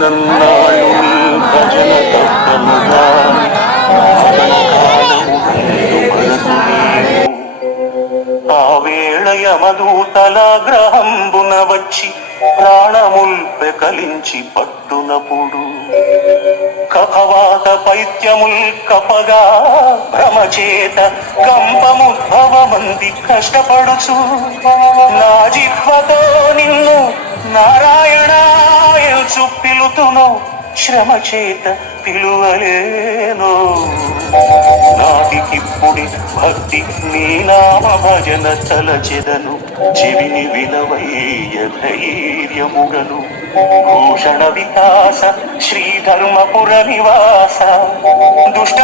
నన్నాళ్ళు నీ భజన తప్పనుగా మరణ కాలము భరతు నీవు. ఆ వేళ యమదూతల గ్రహంబున వచ్చి ప్రాణముల్ పెకలించి పట్టునప్పుడు కఫవాత పైత్యముల్ కపగా భ్రమచేత కంపముద్భవమంది కష్టపడుచు నా జిహ్వతో నిన్ను నారాయణాయల్చు పిలుతును శ్రమ చేత పిలువలేను. నాటికిప్పుడి భక్తి నీ నామ భజన తలచెదను చెవిని వినవయ్య ధైర్యముగను. భూషణ వికాస శ్రీధర్మపుర నివాస దుష్ట